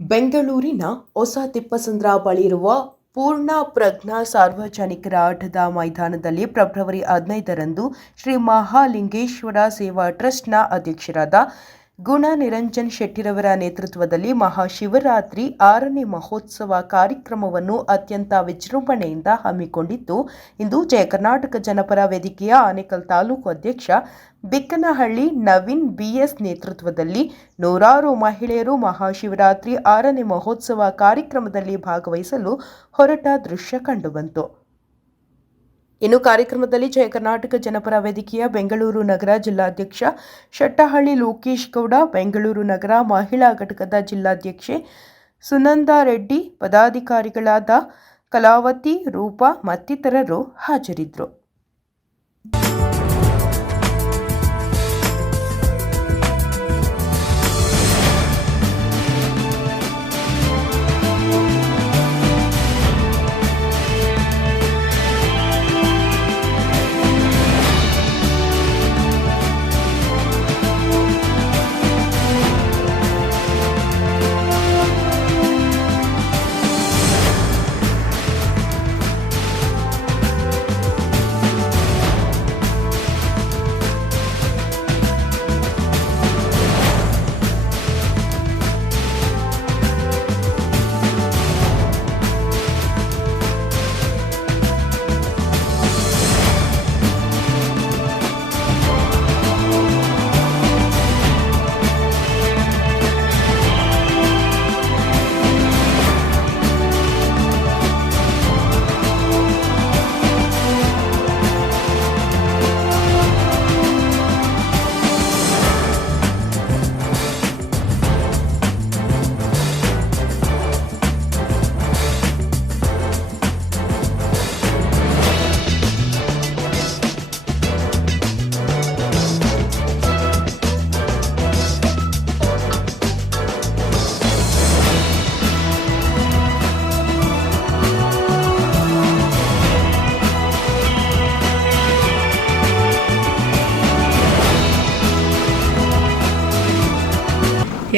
ಬೆಂಗಳೂರಿನ ಹೊಸ ತಿಪ್ಪಸಂದ್ರ ಬಳಿ ಇರುವ ಪೂರ್ಣ ಪ್ರಜ್ಞಾ ಸಾರ್ವಜನಿಕರ ಆಟದ ಮೈದಾನದಲ್ಲಿ ಫೆಬ್ರವರಿ 15ರಂದು ಶ್ರೀ ಮಹಾಲಿಂಗೇಶ್ವರ ಸೇವಾ ಟ್ರಸ್ಟ್ನ ಅಧ್ಯಕ್ಷರಾದ ಗುಣನಿರಂಜನ್ ಶೆಟ್ಟಿರವರ ನೇತೃತ್ವದಲ್ಲಿ ಮಹಾಶಿವರಾತ್ರಿ 6ನೇ ಮಹೋತ್ಸವ ಕಾರ್ಯಕ್ರಮವನ್ನು ಅತ್ಯಂತ ವಿಜೃಂಭಣೆಯಿಂದ ಹಮ್ಮಿಕೊಂಡಿದ್ದು, ಇಂದು ಜಯ ಕರ್ನಾಟಕ ಜನಪರ ವೇದಿಕೆಯ ಆನೇಕಲ್ ತಾಲೂಕು ಅಧ್ಯಕ್ಷ ಬಿಕ್ಕನಹಳ್ಳಿ ನವೀನ್ ಬಿಎಸ್ ನೇತೃತ್ವದಲ್ಲಿ ನೂರಾರು ಮಹಿಳೆಯರು ಮಹಾಶಿವರಾತ್ರಿ 6ನೇ ಮಹೋತ್ಸವ ಕಾರ್ಯಕ್ರಮದಲ್ಲಿ ಭಾಗವಹಿಸಲು ಹೊರಟ ದೃಶ್ಯ ಕಂಡುಬಂತು. ಇನ್ನು ಕಾರ್ಯಕ್ರಮದಲ್ಲಿ ಜಯ ಕರ್ನಾಟಕ ಜನಪರ ವೇದಿಕೆಯ ಬೆಂಗಳೂರು ನಗರ ಜಿಲ್ಲಾಧ್ಯಕ್ಷ ಶೆಟ್ಟಹಳ್ಳಿ ಲೋಕೇಶ್ ಗೌಡ, ಬೆಂಗಳೂರು ನಗರ ಮಹಿಳಾ ಘಟಕದ ಜಿಲ್ಲಾಧ್ಯಕ್ಷೆ ಸುನಂದಾ ರೆಡ್ಡಿ, ಪದಾಧಿಕಾರಿಗಳಾದ ಕಲಾವತಿ, ರೂಪಾ ಮತ್ತಿತರರು ಹಾಜರಿದ್ದರು.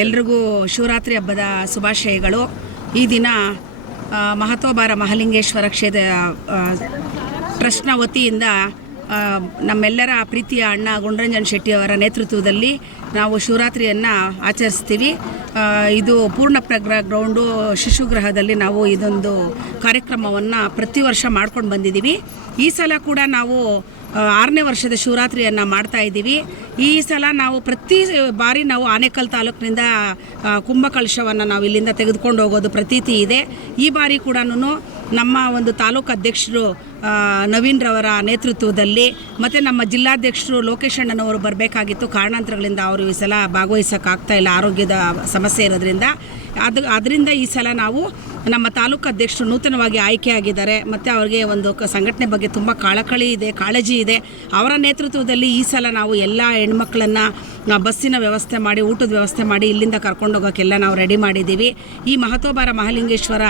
ಎಲ್ರಿಗೂ ಶಿವರಾತ್ರಿ ಹಬ್ಬದ ಶುಭಾಶಯಗಳು. ಈ ದಿನ ಮಹತೋಬಾರ ಮಹಾಲಿಂಗೇಶ್ವರ ಕ್ಷೇತ್ರ ಟ್ರಸ್ಟ್ನ ವತಿಯಿಂದ ನಮ್ಮೆಲ್ಲರ ಪ್ರೀತಿಯ ಅಣ್ಣ ಗುಣರಂಜನ್ ಶೆಟ್ಟಿಯವರ ನೇತೃತ್ವದಲ್ಲಿ ನಾವು ಶಿವರಾತ್ರಿಯನ್ನು ಆಚರಿಸ್ತೀವಿ. ಇದು ಪೂರ್ಣಪ್ರಜ್ಞಾ ಗ್ರೌಂಡು ಶಿಶುಗೃಹದಲ್ಲಿ ನಾವು ಇದೊಂದು ಕಾರ್ಯಕ್ರಮವನ್ನು ಪ್ರತಿ ವರ್ಷ ಮಾಡ್ಕೊಂಡು ಬಂದಿದ್ದೀವಿ. ಈ ಸಲ ಕೂಡ ನಾವು 6ನೇ ವರ್ಷದ ಶಿವರಾತ್ರಿಯನ್ನು ಮಾಡ್ತಾ ಇದ್ದೀವಿ. ಈ ಸಲ ನಾವು ಪ್ರತಿ ಬಾರಿ ನಾವು ಆನೇಕಲ್ ತಾಲೂಕಿನಿಂದ ಕುಂಭಕಳಶವನ್ನು ನಾವು ಇಲ್ಲಿಂದ ತೆಗೆದುಕೊಂಡು ಹೋಗೋದು ಪ್ರತೀತಿ ಇದೆ. ಈ ಬಾರಿ ಕೂಡ ನಮ್ಮ ಒಂದು ತಾಲೂಕು ಅಧ್ಯಕ್ಷರು ನವೀನ್ ರವರ ನೇತೃತ್ವದಲ್ಲಿ ಮತ್ತು ನಮ್ಮ ಜಿಲ್ಲಾಧ್ಯಕ್ಷರು ಲೋಕೇಶ್ ಅಣ್ಣನವರು ಬರಬೇಕಾಗಿತ್ತು. ಕಾರಣಾಂತರಗಳಿಂದ ಅವರು ಈ ಸಲ ಭಾಗವಹಿಸೋಕ್ಕಾಗ್ತಾ ಇಲ್ಲ, ಆರೋಗ್ಯದ ಸಮಸ್ಯೆ ಇರೋದ್ರಿಂದ. ಅದರಿಂದ ಈ ಸಲ ನಾವು ನಮ್ಮ ತಾಲೂಕು ಅಧ್ಯಕ್ಷರು ನೂತನವಾಗಿ ಆಯ್ಕೆಯಾಗಿದ್ದಾರೆ ಮತ್ತು ಅವರಿಗೆ ಒಂದು ಸಂಘಟನೆ ಬಗ್ಗೆ ತುಂಬ ಕಾಳಜಿ ಇದೆ. ಅವರ ನೇತೃತ್ವದಲ್ಲಿ ಈ ಸಲ ನಾವು ಎಲ್ಲ ಹೆಣ್ಮಕ್ಳನ್ನು ಬಸ್ಸಿನ ವ್ಯವಸ್ಥೆ ಮಾಡಿ, ಊಟದ ವ್ಯವಸ್ಥೆ ಮಾಡಿ ಇಲ್ಲಿಂದ ಕರ್ಕೊಂಡೋಗೋಕ್ಕೆಲ್ಲ ನಾವು ರೆಡಿ ಮಾಡಿದ್ದೀವಿ. ಈ ಮಹತೋಬಾರ ಮಹಾಲಿಂಗೇಶ್ವರ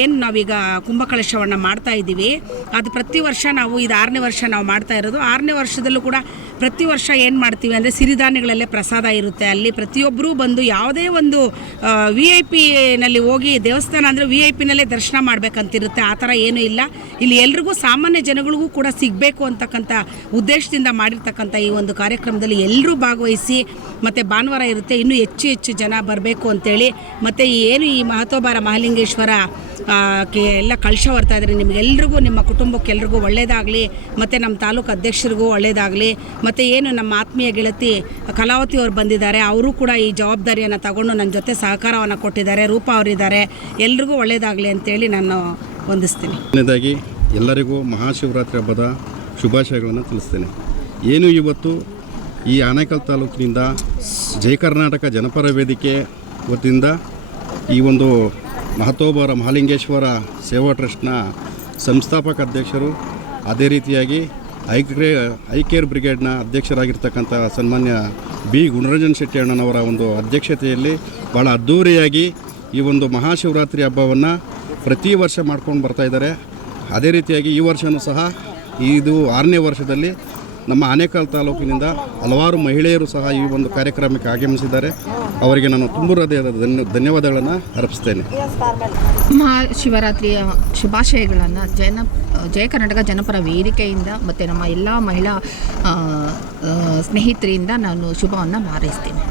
ಏನು ನಾವೀಗ ಕುಂಭಕಳಶವನ್ನು ಮಾಡ್ತಾ ಇದ್ದೀವಿ, ಅದು ಪ್ರತಿ ವರ್ಷ ನಾವು ಇದು 6ನೇ ವರ್ಷ ನಾವು ಮಾಡ್ತಾ ಇರೋದು. 6ನೇ ವರ್ಷದಲ್ಲೂ ಕೂಡ ಪ್ರತಿ ವರ್ಷ ಏನು ಮಾಡ್ತೀವಿ ಅಂದರೆ ಸಿರಿಧಾನ್ಯಗಳಲ್ಲೇ ಪ್ರಸಾದ ಇರುತ್ತೆ. ಅಲ್ಲಿ ಪ್ರತಿಯೊಬ್ಬರೂ ಬಂದು ಯಾವುದೇ ಒಂದು VIP ನಲ್ಲಿ ಹೋಗಿ ದೇವಸ್ಥಾನ ಅಂದರೆ VIP ನಲ್ಲೇ ದರ್ಶನ ಮಾಡಬೇಕಂತಿರುತ್ತೆ. ಆ ಥರ ಏನೂ ಇಲ್ಲ. ಇಲ್ಲಿ ಎಲ್ರಿಗೂ ಸಾಮಾನ್ಯ ಜನಗಳಿಗೂ ಕೂಡ ಸಿಗಬೇಕು ಅಂತಕ್ಕಂಥ ಉದ್ದೇಶದಿಂದ ಮಾಡಿರ್ತಕ್ಕಂಥ ಈ ಒಂದು ಕಾರ್ಯಕ್ರಮದಲ್ಲಿ ಎಲ್ಲರೂ ಭಾಗವಹಿಸಿ, ಮತ್ತು ಭಾನುವಾರ ಇರುತ್ತೆ, ಇನ್ನೂ ಹೆಚ್ಚು ಜನ ಬರಬೇಕು ಅಂತೇಳಿ. ಮತ್ತು ಏನು ಈ ಮಹತೋಬಾರ ಮಹಾಲಿಂಗೇಶ್ವರ ಎಲ್ಲ ಕಳಶ ಬರ್ತಾ ಇದ್ದಾರೆ. ನಿಮಗೆಲ್ರಿಗೂ, ನಿಮ್ಮ ಕುಟುಂಬಕ್ಕೆ ಎಲ್ರಿಗೂ ಒಳ್ಳೆಯದಾಗಲಿ, ಮತ್ತು ನಮ್ಮ ತಾಲೂಕು ಅಧ್ಯಕ್ಷರಿಗೂ ಒಳ್ಳೆಯದಾಗಲಿ. ಮತ್ತು ಏನು ನಮ್ಮ ಆತ್ಮೀಯ ಗೆಳತಿ ಕಲಾವತಿ ಅವರು ಬಂದಿದ್ದಾರೆ, ಅವರು ಕೂಡ ಈ ಜವಾಬ್ದಾರಿಯನ್ನು ತಗೊಂಡು ನನ್ನ ಜೊತೆ ಸಹಕಾರವನ್ನು ಕೊಟ್ಟಿದ್ದಾರೆ. ರೂಪಾ ಅವರಿದ್ದಾರೆ. ಎಲ್ರಿಗೂ ಒಳ್ಳೆಯದಾಗಲಿ ಅಂತೇಳಿ ನಾನು ವಂದಿಸ್ತೀನಿ. ಕೊನೆಯದಾಗಿ ಎಲ್ಲರಿಗೂ ಮಹಾಶಿವರಾತ್ರಿ ಹಬ್ಬದ ಶುಭಾಶಯಗಳನ್ನು ತಿಳಿಸ್ತೇನೆ. ಏನು ಇವತ್ತು ಈ ಆನೇಕಲ್ ತಾಲೂಕಿನಿಂದ ಜಯ ಕರ್ನಾಟಕ ಜನಪರ ವೇದಿಕೆ ವತಿಯಿಂದ ಈ ಒಂದು ಮಹತೋಬಾರ ಮಹಾಲಿಂಗೇಶ್ವರ ಸೇವಾ ಟ್ರಸ್ಟ್ನ ಸಂಸ್ಥಾಪಕ ಅಧ್ಯಕ್ಷರು, ಅದೇ ರೀತಿಯಾಗಿ ಐಕೇರ್ ಬ್ರಿಗೇಡ್ನ ಅಧ್ಯಕ್ಷರಾಗಿರ್ತಕ್ಕಂಥ ಸನ್ಮಾನ್ಯ ಗುಣರಂಜನ್ ಶೆಟ್ಟಿ ಅಣ್ಣನವರ ಒಂದು ಅಧ್ಯಕ್ಷತೆಯಲ್ಲಿ ಭಾಳ ಅದ್ಧೂರಿಯಾಗಿ ಈ ಒಂದು ಮಹಾಶಿವರಾತ್ರಿ ಹಬ್ಬವನ್ನು ಪ್ರತಿ ವರ್ಷ ಮಾಡ್ಕೊಂಡು ಬರ್ತಾಯಿದ್ದಾರೆ. ಅದೇ ರೀತಿಯಾಗಿ ಈ ವರ್ಷವೂ ಸಹ ಇದು 6ನೇ ವರ್ಷದಲ್ಲಿ ನಮ್ಮ ಆನೇಕಲ್ ತಾಲೂಕಿನಿಂದ ಹಲವಾರು ಮಹಿಳೆಯರು ಸಹ ಈ ಒಂದು ಕಾರ್ಯಕ್ರಮಕ್ಕೆ ಆಗಮಿಸಿದ್ದಾರೆ. ಅವರಿಗೆ ನಾನು ತುಂಬ ಹೃದಯದ ಧನ್ಯವಾದಗಳನ್ನು ಅರ್ಪಿಸ್ತೇನೆ. ಮಹಾಶಿವರಾತ್ರಿಯ ಶುಭಾಶಯಗಳನ್ನು ಜಯ ಕರ್ನಾಟಕ ಜನಪರ ವೇದಿಕೆಯಿಂದ ಮತ್ತು ನಮ್ಮ ಎಲ್ಲ ಮಹಿಳಾ ಸ್ನೇಹಿತರಿಂದ ನಾನು ಶುಭವನ್ನು ಹಾರೈಸ್ತೇನೆ.